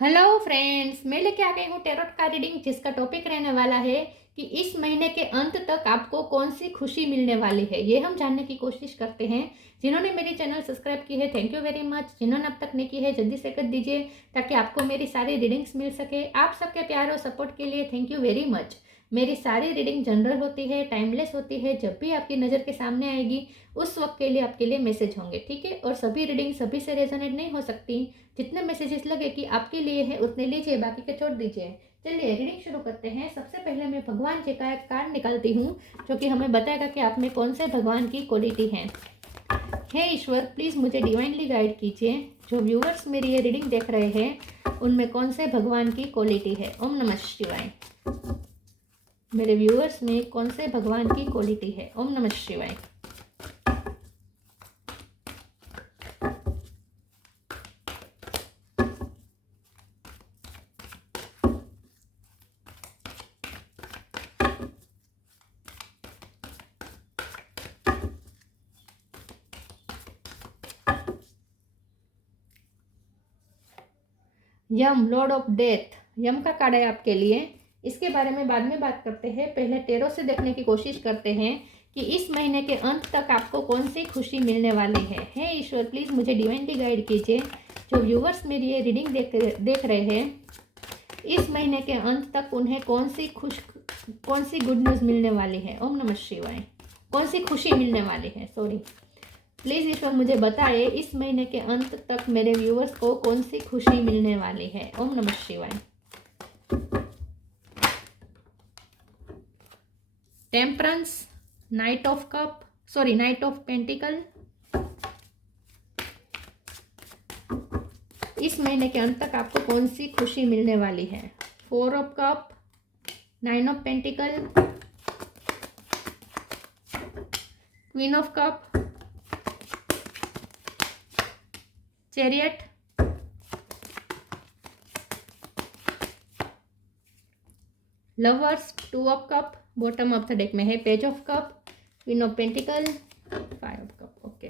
Hello friends, मैं लेके आ गई हूँ टैरोट का रीडिंग, जिसका टॉपिक रहने वाला है कि इस महीने के अंत तक आपको कौन सी खुशी मिलने वाली है। ये हम जानने की कोशिश करते हैं। जिन्होंने मेरी चैनल सब्सक्राइब की है, थैंक यू वेरी मच। जिन्होंने अब तक नहीं की है, जल्दी से कर दीजिए ताकि आपको मेरी सारी रीडिंग्स मिल सके। आप सबके प्यार और सपोर्ट के लिए थैंक यू वेरी मच। मेरी सारी रीडिंग जनरल होती है, टाइमलेस होती है। जब भी आपकी नज़र के सामने आएगी उस वक्त के लिए आपके लिए मैसेज होंगे, ठीक है। और सभी रीडिंग सभी से रेजोनेट नहीं हो सकती। जितने मैसेजेस लगे कि आपके लिए है उतने लीजिए, बाकी के छोड़ दीजिए। चलिए रीडिंग शुरू करते हैं। सबसे पहले मैं भगवान जी का एक कार्ड निकालती हूँ जो कि हमें बताएगा कि आप में कौन से भगवान की क्वालिटी है। हे ईश्वर, प्लीज़ मुझे डिवाइनली गाइड कीजिए। जो व्यूअर्स मेरी ये रीडिंग देख रहे हैं उनमें कौन से भगवान की क्वालिटी है। ओम नमः शिवाय। मेरे व्यूअर्स में कौन से भगवान की क्वालिटी है। ओम नमः शिवाय। यम, लॉर्ड ऑफ डेथ, यम का कार्ड है आपके लिए। इसके बारे में बाद में बात करते हैं। पहले टेरो से देखने की कोशिश करते हैं कि इस महीने के अंत तक आपको कौन सी खुशी मिलने वाली है। हे ईश्वर, प्लीज़ मुझे डिवाइनली गाइड कीजिए। जो व्यूवर्स मेरी ये रीडिंग देख रहे हैं, इस महीने के अंत तक उन्हें कौन सी गुड न्यूज़ मिलने वाली है। ओम नमः शिवाय। कौन सी खुशी मिलने वाली है, सॉरी। प्लीज़ ईश्वर मुझे बताइए इस महीने के अंत तक मेरे व्यूअर्स को कौन सी खुशी मिलने वाली है। ओम नमः शिवाय। Temperance, night of cup, sorry night of pentacle. इस महीने के अंत तक आपको कौन सी खुशी मिलने वाली है। 4 of cup, 9 of pentacle, queen of cup, chariot, lovers, 2 of cup, bottom of the deck में है page of cup, queen of pentacle, 5 of cup. Okay,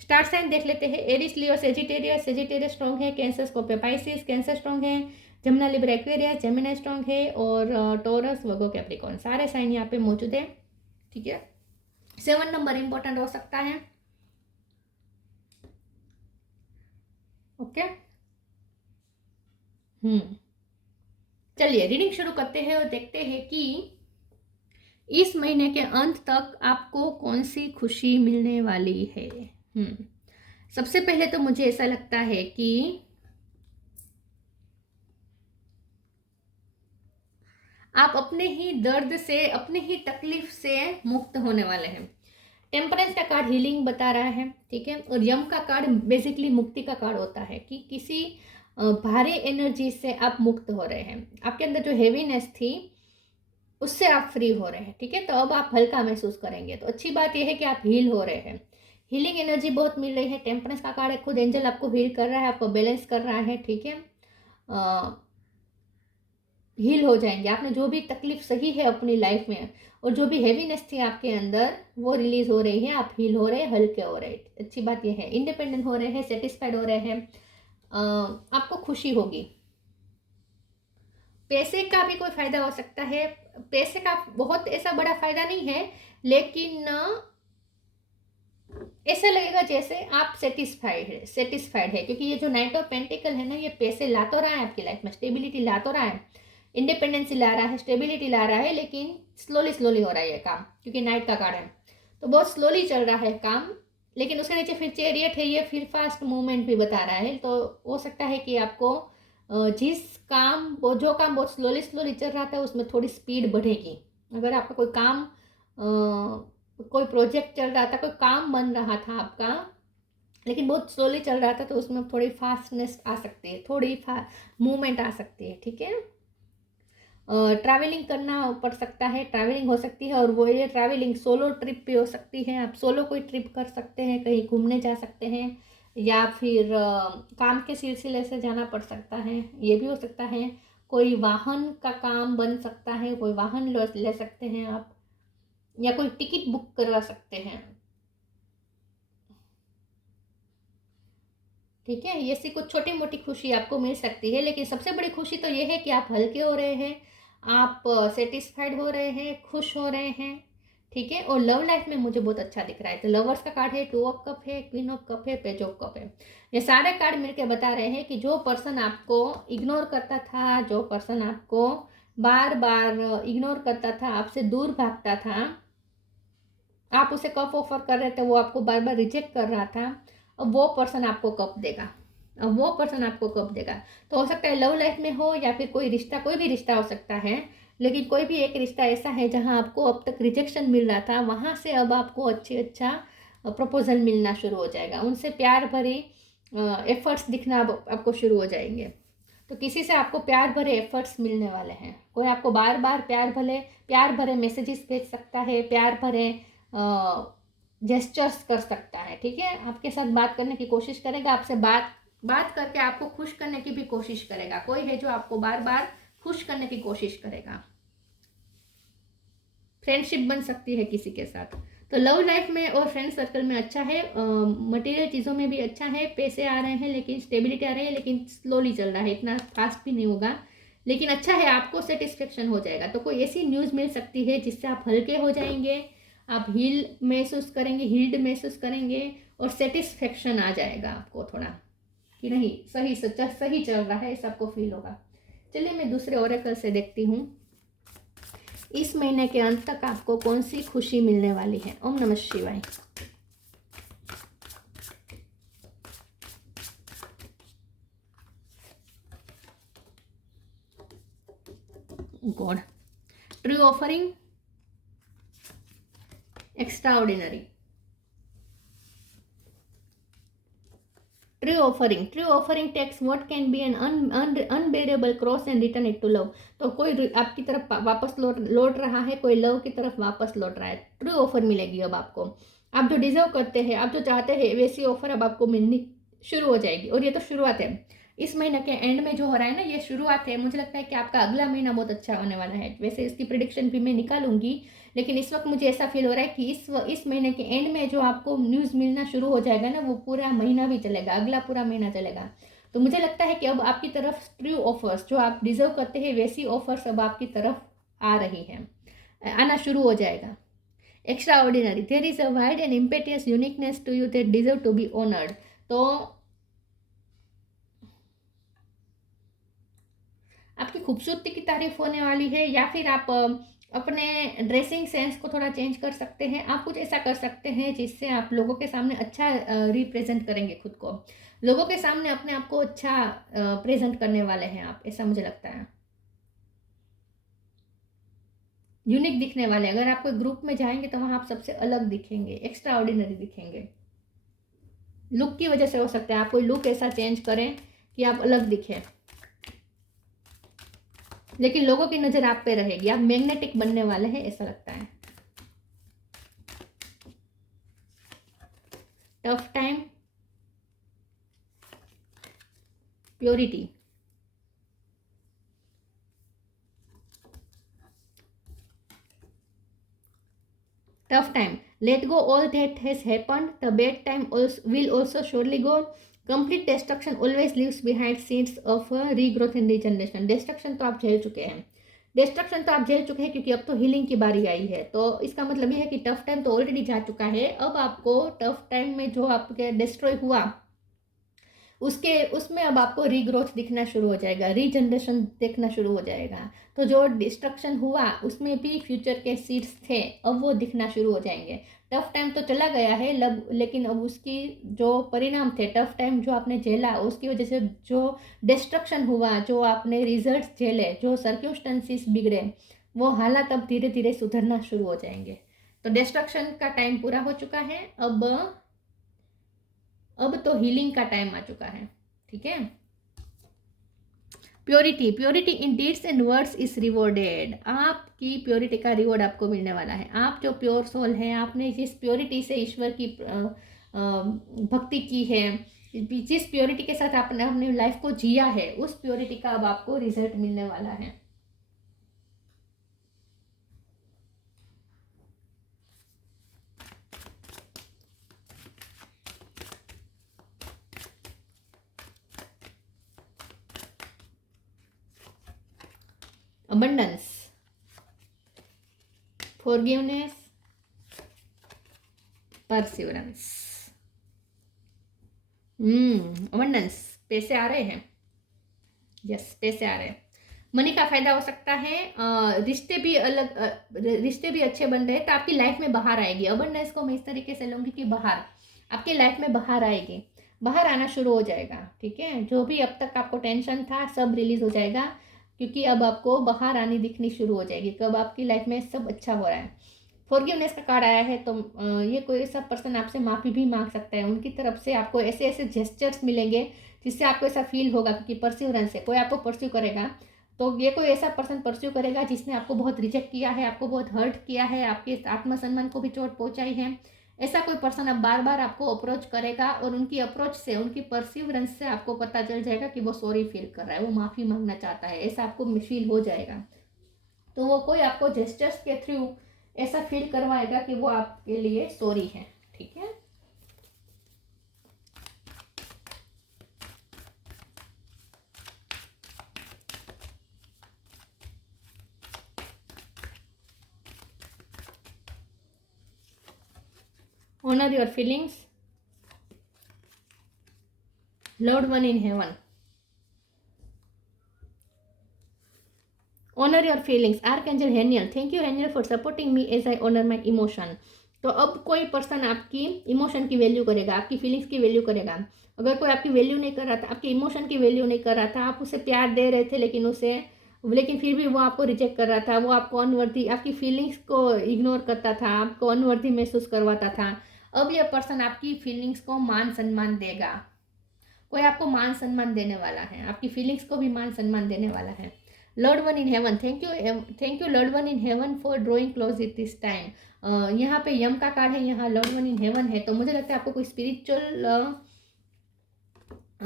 star sign देख लेते हैं। Aries, Leo, Sagittarius. Sagittarius strong है। Cancer, Scorpio, Pisces. Cancer strong है। Gemini, Libra, Aquarius. Gemini strong है। और Taurus, Virgo, Capricorn, सारे साइन यहाँ पे मौजूद है, ठीक है। 7 नंबर इंपॉर्टेंट हो सकता है। ओके, चलिए रीडिंग शुरू करते हैं और देखते हैं कि इस महीने के अंत तक आपको कौन सी खुशी मिलने वाली है। सबसे पहले तो मुझे ऐसा लगता है कि आप अपने ही दर्द से, अपने ही तकलीफ से मुक्त होने वाले हैं। टेम्परेंस का कार्ड हीलिंग बता रहा है, ठीक है। और यम का कार्ड बेसिकली मुक्ति का कार्ड होता है कि किसी भारी एनर्जी से आप मुक्त हो रहे हैं। आपके अंदर जो हेवीनेस थी उससे आप फ्री हो रहे हैं, ठीक है। तो अब आप हल्का महसूस करेंगे। तो अच्छी बात यह है कि आप हील हो रहे हैं। हीलिंग एनर्जी बहुत मिल रही है। टेम्परेंस का कार्ड है, खुद एंजल आपको हील कर रहा है, आपको बैलेंस कर रहा है, ठीक है। हील हो जाएंगे। आपने जो भी तकलीफ सही है अपनी लाइफ में और जो भी हैवीनेस थी आपके अंदर वो रिलीज हो रही है। आप हील हो रहे हैं, हल्के हो रहे हैं। अच्छी बात यह है, इंडिपेंडेंट हो रहे हैं, सेटिस्फाइड हो रहे हैं। आपको खुशी होगी। पैसे का भी कोई फायदा हो सकता है। पैसे का बहुत ऐसा बड़ा फायदा नहीं है, लेकिन ऐसा लगेगा जैसे आप सेटिस्फाइड है क्योंकि ये जो नाइट ऑफ पेंटिकल है ना, ये पैसे ला तो रहा है आपकी लाइफ में, स्टेबिलिटी ला तो रहा है, इंडिपेंडेंसी ला रहा है, स्टेबिलिटी ला रहा है, लेकिन स्लोली हो रहा है ये काम क्योंकि नाइट का कार्ड है। तो बहुत स्लोली चल रहा है काम। लेकिन उसके नीचे फिर चैरियट है, ये फिर फास्ट मूवमेंट भी बता रहा है। तो हो सकता है कि आपको जो काम बहुत स्लोली चल रहा था उसमें थोड़ी स्पीड बढ़ेगी। अगर आपका कोई काम, कोई प्रोजेक्ट चल रहा था, कोई काम बन रहा था आपका, लेकिन बहुत स्लोली चल रहा था, तो उसमें थोड़ी फास्टनेस आ सकती है, थोड़ी मूवमेंट आ सकती है, ठीक है। ट्रैवलिंग करना पड़ सकता है, ट्रैवलिंग हो सकती है। और वो ये ट्रैवलिंग सोलो ट्रिप भी हो सकती है। आप सोलो कोई ट्रिप कर सकते हैं, कहीं घूमने जा सकते हैं, या फिर काम के सिलसिले से जाना पड़ सकता है, ये भी हो सकता है। कोई वाहन का काम बन सकता है, कोई वाहन ले सकते हैं आप, या कोई टिकट बुक करवा सकते हैं। ठीक है, ये सी कुछ छोटी मोटी खुशी आपको मिल सकती है, लेकिन सबसे बड़ी खुशी तो ये है कि आप हल्के हो रहे हैं, आप सेटिस्फाइड हो रहे हैं, खुश हो रहे हैं। ठीक है, और लव लाइफ में मुझे बहुत अच्छा दिख रहा है। तो लवर्स का कार्ड है, 2 ऑफ कप है, क्वीन ऑफ कप है, पेज ऑफ कप है। ये सारे कार्ड मिलकर बता रहे हैं कि जो पर्सन आपको इग्नोर करता था, जो पर्सन आपको बार बार इग्नोर करता था, आपसे दूर भागता था, आप उसे कप ऑफर कर रहे थे, वो आपको बार बार रिजेक्ट कर रहा था, अब वो पर्सन आपको कप देगा। अब वो पर्सन आपको कप देगा। तो हो सकता है लव लाइफ में हो या फिर कोई रिश्ता, कोई भी रिश्ता हो सकता है, लेकिन कोई भी एक रिश्ता ऐसा है जहां आपको अब तक रिजेक्शन मिल रहा था, वहां से अब आपको अच्छा प्रपोजल मिलना शुरू हो जाएगा, उनसे प्यार भरी एफर्ट्स दिखना अब आपको शुरू हो जाएंगे। तो किसी से आपको प्यार भरे एफर्ट्स मिलने वाले हैं। कोई आपको बार बार प्यार भरे मैसेजेस भेज सकता है, प्यार भरे जेस्चर्स कर सकता है। ठीक है, आपके साथ बात करने की कोशिश करेगा, आपसे बात बात करके आपको खुश करने की भी कोशिश करेगा। कोई है जो आपको बार बार खुश करने की कोशिश करेगा। फ्रेंडशिप बन सकती है किसी के साथ। तो लव लाइफ में और फ्रेंड सर्कल में अच्छा है, मटेरियल चीज़ों में भी अच्छा है, पैसे आ रहे हैं, लेकिन स्टेबिलिटी आ रही है, लेकिन स्लोली चल रहा है, इतना फास्ट भी नहीं होगा, लेकिन अच्छा है, आपको सेटिस्फेक्शन हो जाएगा। तो कोई ऐसी न्यूज़ मिल सकती है जिससे आप हल्के हो जाएंगे, आप हील्ड महसूस करेंगे और सेटिस्फेक्शन आ जाएगा आपको थोड़ा, कि नहीं सही सच्चा सही चल रहा है, ऐसा आपको फील होगा। चलिए मैं दूसरे ओरेकल से देखती हूँ, इस महीने के अंत तक आपको कौन सी खुशी मिलने वाली है। ओम नमः शिवाय। God, true offering, extraordinary. True offering takes what can be an unbearable cross and return it to love. तो कोई आपकी तरफ वापस लौट रहा है, कोई लव की तरफ वापस लौट रहा है। ट्रू ऑफर मिलेगी अब आपको, आप जो डिजर्व करते हैं, आप जो चाहते हैं, वैसी ऑफर अब आपको मिलनी शुरू हो जाएगी। और ये तो शुरुआत है, इस महीने के एंड में जो हो रहा है ना, ये शुरुआत है। मुझे लगता है कि आपका अगला महीना बहुत अच्छा होने वाला है। वैसे इसकी प्रिडिक्शन भी मैं निकालूंगी, लेकिन इस वक्त मुझे ऐसा फील हो रहा है कि इस महीने के एंड में जो आपको न्यूज़ मिलना शुरू हो जाएगा ना, वो पूरा महीना भी चलेगा, अगला पूरा महीना चलेगा। तो मुझे लगता है कि अब आपकी तरफ ट्रू ऑफर्स, जो आप डिजर्व करते हैं, वैसी ऑफर्स अब आपकी तरफ आ रही है, आना शुरू हो जाएगा। Extraordinary, there is a wide and impetuous uniqueness to you that deserve to be honoured. तो आपकी खूबसूरती की तारीफ होने वाली है, या फिर आप अपने ड्रेसिंग सेंस को थोड़ा चेंज कर सकते हैं। आप कुछ ऐसा कर सकते हैं जिससे आप लोगों के सामने अच्छा रिप्रेजेंट करेंगे खुद को, लोगों के सामने अपने आप को अच्छा प्रेजेंट करने वाले हैं आप, ऐसा मुझे लगता है। यूनिक दिखने वाले, अगर आप कोई ग्रुप में जाएंगे तो वहां आप सबसे अलग दिखेंगे, एक्स्ट्रा ऑर्डिनरी दिखेंगे। लुक की वजह से हो सकता है आप कोई लुक ऐसा चेंज करें कि आप अलग दिखें, लेकिन लोगों की नजर आप पे रहेगी, आप मैग्नेटिक बनने वाले हैं, ऐसा लगता है। Tough time, purity, tough time, let go all that has happened, the bad time will also surely go, complete destruction always leaves behind seeds of regrowth and regeneration. Destruction तो आप झेल चुके हैं, क्योंकि अब तो हीलिंग की बारी आई है। तो इसका मतलब ये है कि टफ टाइम तो ऑलरेडी जा चुका है, अब आपको टफ टाइम में जो आपके डिस्ट्रॉय हुआ, उसमें अब आपको रीग्रोथ दिखना शुरू हो जाएगा, रीजनरेशन देखना शुरू हो जाएगा। तो जो डिस्ट्रक्शन हुआ उसमें भी फ्यूचर के सीड्स थे, अब वो दिखना शुरू हो जाएंगे। टफ टाइम तो चला गया है लेकिन अब उसकी जो परिणाम थे, टफ टाइम जो आपने झेला, उसकी वजह से जो डिस्ट्रक्शन हुआ, जो आपने रिजल्ट झेले, जो सर्क्यूस्टेंसेस बिगड़े, वो हालात अब धीरे धीरे सुधरना शुरू हो जाएंगे। तो डिस्ट्रक्शन का टाइम पूरा हो चुका है, अब तो हीलिंग का टाइम आ चुका है। ठीक है, purity in deeds and words is rewarded. आपकी प्योरिटी का रिवॉर्ड आपको मिलने वाला है। आप जो प्योर सोल है, आपने जिस प्योरिटी से ईश्वर की भक्ति की है, जिस प्योरिटी के साथ आपने अपनी लाइफ को जिया है, उस प्योरिटी का अब आपको रिजल्ट मिलने वाला है। abundance, forgiveness, perseverance। abundance, पैसे आ रहे हैं, यस पैसे आ रहे हैं, मनी का फायदा हो सकता है, रिश्ते भी अलग, रिश्ते भी अच्छे बन रहे हैं, तो आपकी लाइफ में बाहर आएगी। अबंडेंस को मैं इस तरीके से लूँगी कि बाहर आपकी लाइफ में बाहर आएगी, बाहर आना शुरू हो जाएगा। ठीक है, जो भी अब तक आपको टेंशन था सब रिलीज हो जाएगा, क्योंकि अब आपको बाहर आनी दिखनी शुरू हो जाएगी, कब आपकी लाइफ में सब अच्छा हो रहा है। फॉरगिवनेस का कार्ड आया है, तो ये कोई ऐसा पर्सन आपसे माफ़ी भी मांग सकता है, उनकी तरफ से आपको ऐसे ऐसे जेस्चर्स मिलेंगे जिससे आपको ऐसा फील होगा, क्योंकि परस्यूरेंस है, कोई आपको परस्यू करेगा, तो ये कोई ऐसा पर्सन परस्यू करेगा जिसने आपको बहुत रिजेक्ट किया है, आपको बहुत हर्ट किया है, आपके आत्मसम्मान को भी चोट पहुंचाई है। ऐसा कोई पर्सन अब बार बार आपको अप्रोच करेगा, और उनकी अप्रोच से, उनकी परस्यूरेंस से आपको पता चल जाएगा कि वो सॉरी फील कर रहा है, वो माफ़ी मांगना चाहता है, ऐसा आपको फील हो जाएगा। तो वो कोई आपको जेस्चर्स के थ्रू ऐसा फील करवाएगा कि वो आपके लिए सॉरी है। ठीक है, honor your feelings, loved one in heaven, honor your feelings, archangel Haniel, thank you Haniel for supporting me as I honor my emotion। तो अब कोई पर्सन आपकी इमोशन की वैल्यू करेगा, आपकी फीलिंग्स की वैल्यू करेगा। अगर कोई आपकी वैल्यू नहीं कर रहा था, आपके इमोशन की वैल्यू नहीं कर रहा था, आप उसे प्यार दे रहे थे लेकिन फिर भी वो आपको रिजेक्ट कर रहा था, वो आपको अनवर्दी, आपकी फीलिंग्स को इग्नोर करता था, आपको अनवर्दी महसूस करवाता था, अब यह पर्सन आपकी फीलिंग्स को मान सम्मान देगा। कोई आपको मान सम्मान देने वाला है, आपकी फीलिंग्स को भी मान सम्मान देने वाला है। Lord one in heaven, thank you Lord one in heaven for drawing close it this time. यहाँ पे यम का कार्ड है, यहाँ लॉर्ड वन इन हेवन है, तो मुझे लगता है आपको कोई स्पिरिचुअल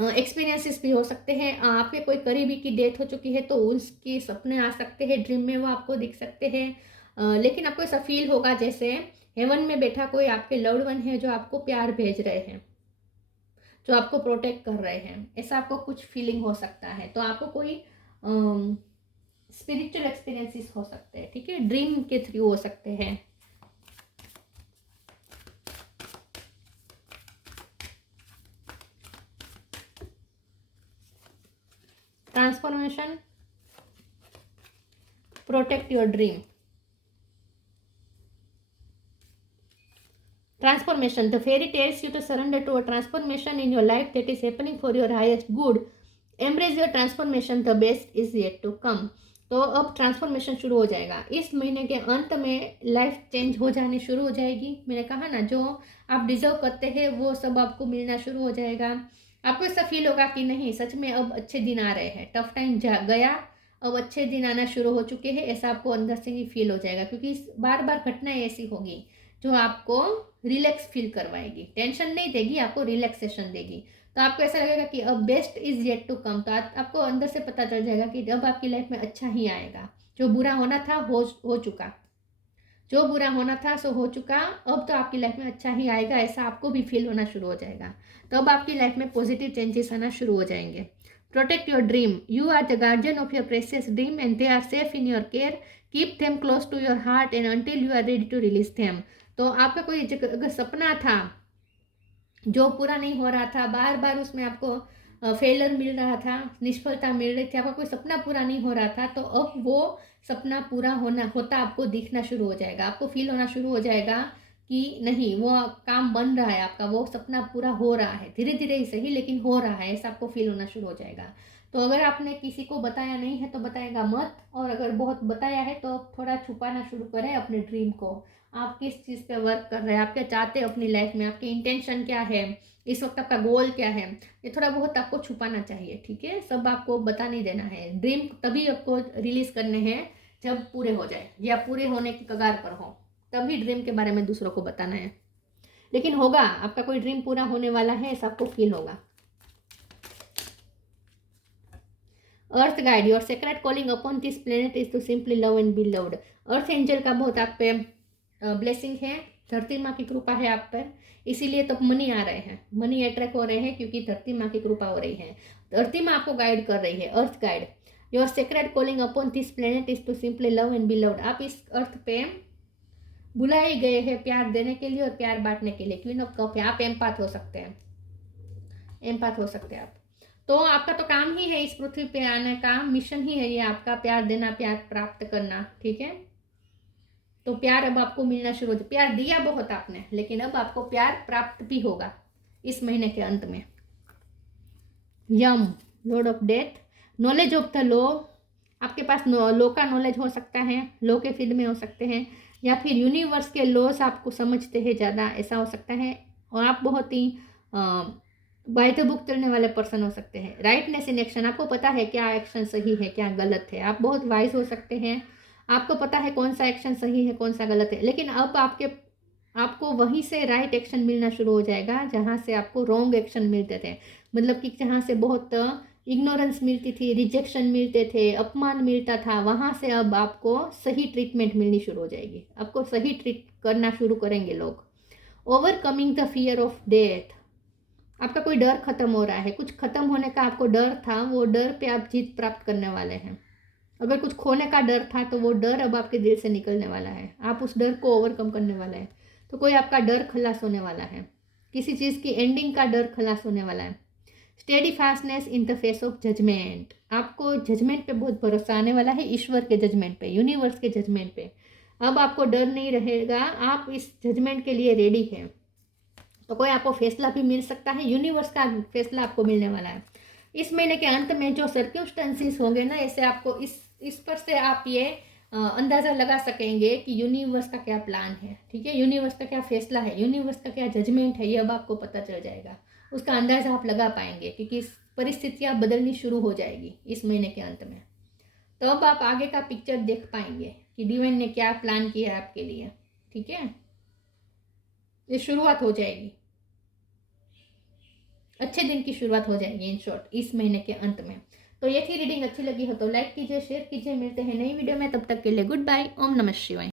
एक्सपीरियंसेस भी हो सकते हैं। आपके कोई करीबी की डेथ हो चुकी है तो उसके सपने आ सकते हैं, ड्रीम में वो आपको दिख सकते हैं, लेकिन आपको ऐसा फील होगा जैसे हेवन में बैठा कोई आपके लव्ड वन है जो आपको प्यार भेज रहे हैं, जो आपको प्रोटेक्ट कर रहे हैं, ऐसा आपको कुछ फीलिंग हो सकता है। तो आपको कोई स्पिरिचुअल एक्सपीरियंसेस हो सकते हैं। ठीक है, ड्रीम के थ्रू हो सकते हैं। Transformation, protect your dream. Transformation, the fairy tells you to surrender to a transformation in your life that is happening for your highest good. Embrace your transformation, the best is yet to come। तो अब transformation शुरू हो जाएगा, इस महीने के अंत में लाइफ चेंज हो जाने शुरू हो जाएगी। मैंने कहा ना, जो आप डिजर्व करते हैं वो सब आपको मिलना शुरू हो जाएगा। आपको ऐसा फील होगा कि नहीं, सच में अब अच्छे दिन आ रहे हैं, टफ टाइम गया, अब अच्छे दिन आना शुरू हो चुके हैं, ऐसा आपको अंदर से ही फील हो जाएगा, क्योंकि बार बार घटनाएं ऐसी होगी जो आपको रिलैक्स फील करवाएगी, टेंशन नहीं देगी, आपको रिलैक्सेशन देगी। तो आपको ऐसा लगेगा कि अब best is yet to come. तो आपको अंदर से पता चल जाएगा कि अब आपकी लाइफ में अच्छा ही आएगा। जो बुरा होना था हो चुका, जो बुरा होना था सो हो चुका, अब तो आपकी लाइफ में अच्छा ही आएगा, ऐसा आपको भी फील होना शुरू हो जाएगा। तो अब आपकी लाइफ में पॉजिटिव चेंजेस आना शुरू हो जाएंगे। Protect your dream, you are the guardian of your precious dream and they are safe in your care. Keep them close to your heart and until you are ready to release them. तो आपका कोई अगर सपना था जो पूरा नहीं हो रहा था, बार बार उसमें आपको फेलर मिल रहा था, निष्फलता मिल रही थी, आपका कोई सपना पूरा नहीं हो रहा था, तो अब वो सपना पूरा होता आपको दिखना शुरू हो जाएगा। आपको फील होना शुरू हो जाएगा कि नहीं, वो काम बन रहा है, आपका वो सपना पूरा हो रहा है, धीरे धीरे ही सही लेकिन हो रहा है, ऐसा आपको फील होना शुरू हो जाएगा। तो अगर आपने किसी को बताया नहीं है तो बताएगा मत, और अगर बहुत बताया है तो थोड़ा छुपाना शुरू करें अपने ड्रीम को। आप किस चीज़ पे वर्क कर रहे हैं, आप क्या चाहते हैं अपनी लाइफ में, आपकी इंटेंशन क्या है, इस वक्त आपका गोल क्या है, ये थोड़ा बहुत आपको छुपाना चाहिए। ठीक है, सब आपको बता नहीं देना है। ड्रीम तभी आपको रिलीज करने हैं जब पूरे हो जाए या पूरे होने की कगार पर हो, तभी ड्रीम के बारे में दूसरों को बताना है। लेकिन होगा, आपका कोई ड्रीम पूरा होने वाला है, ऐसा आपको फील होगा। Earth guide, your secret calling upon this planet is to simply love and be loved. Earth angel का बहुत आप पे ब्लेसिंग है, धरती माँ की कृपा है आप पर, इसीलिए तो मनी आ रहे हैं, मनी अट्रैक्ट हो रहे हैं, क्योंकि धरती माँ की कृपा हो रही है। धरती माँ आपको गाइड कर रही है, earth guide. Your sacred calling upon this planet is to simply love and be loved. आप इस अर्थ पे बुलाए गए हैं प्यार देने के लिए और प्यार बांटने के लिए। क्वीन ऑफ कप है, आप एम्पाथ हो सकते हैं, एम्पाथ हो सकते हैं आप। तो आपका तो काम ही है इस पृथ्वी पे आने का, मिशन ही है ये आपका, प्यार देना, प्यार प्राप्त करना, ठीक है। तो प्यार अब आपको मिलना शुरू हो, प्यार दिया बहुत आपने, लेकिन अब आपको प्यार प्राप्त भी होगा इस महीने के अंत में। Yama, lord of death, knowledge of the law, आपके पास लॉ का नॉलेज हो सकता है, लॉ के फील्ड में हो सकते हैं, या फिर यूनिवर्स के लॉस आपको समझते हैं ज़्यादा, ऐसा हो सकता है। और आप बहुत ही बाय द बुक चलने वाले पर्सन हो सकते हैं। राइटनेस इन एक्शन, आपको पता है क्या एक्शन सही है क्या गलत है, आप बहुत वाइज हो सकते हैं, आपको पता है कौन सा एक्शन सही है कौन सा गलत है। लेकिन अब आपको वहीं से राइट एक्शन मिलना शुरू हो जाएगा जहाँ से आपको रॉन्ग एक्शन मिलते थे, मतलब कि जहाँ से बहुत इग्नोरेंस मिलती थी, रिजेक्शन मिलते थे, अपमान मिलता था, वहाँ से अब आपको सही ट्रीटमेंट मिलनी शुरू हो जाएगी, आपको सही ट्रीट करना शुरू करेंगे लोग। Overcoming the fear of death, आपका कोई डर खत्म हो रहा है, कुछ खत्म होने का आपको डर था, वो डर पे आप जीत प्राप्त करने वाले हैं। अगर कुछ खोने का डर था तो वो डर अब आपके दिल से निकलने वाला है, आप उस डर को ओवरकम करने वाले हैं। तो कोई आपका डर खलास होने वाला है, किसी चीज़ की एंडिंग का डर खलास होने वाला है। Steady fastness in the face of judgement, आपको जजमेंट पे बहुत भरोसा आने वाला है, ईश्वर के जजमेंट पे, यूनिवर्स के जजमेंट पे। अब आपको डर नहीं रहेगा, आप इस जजमेंट के लिए रेडी हैं। तो कोई आपको फैसला भी मिल सकता है, यूनिवर्स का फैसला आपको मिलने वाला है इस महीने के अंत में। जो सर्कमस्टेंसेस होंगे ना, ऐसे आपको इस पर से आप ये अंदाज़ा लगा सकेंगे कि यूनिवर्स का क्या प्लान है, ठीक है, यूनिवर्स का क्या फैसला है, यूनिवर्स का क्या जजमेंट है, ये अब आपको पता चल जाएगा, उसका अंदाज़ा आप लगा पाएंगे, क्योंकि परिस्थितियाँ बदलनी शुरू हो जाएगी इस महीने के अंत में। तो अब आप आगे का पिक्चर देख पाएंगे कि डिवाइन ने क्या प्लान किया है आपके लिए, ठीक है। ये शुरुआत हो जाएगी, अच्छे दिन की शुरुआत हो जाएगी इन शॉर्ट इस महीने के अंत में। तो ये थी रीडिंग, अच्छी लगी हो तो लाइक कीजिए, शेयर कीजिए, मिलते हैं नई वीडियो में, तब तक के लिए गुड बाय, ओम नमः शिवाय।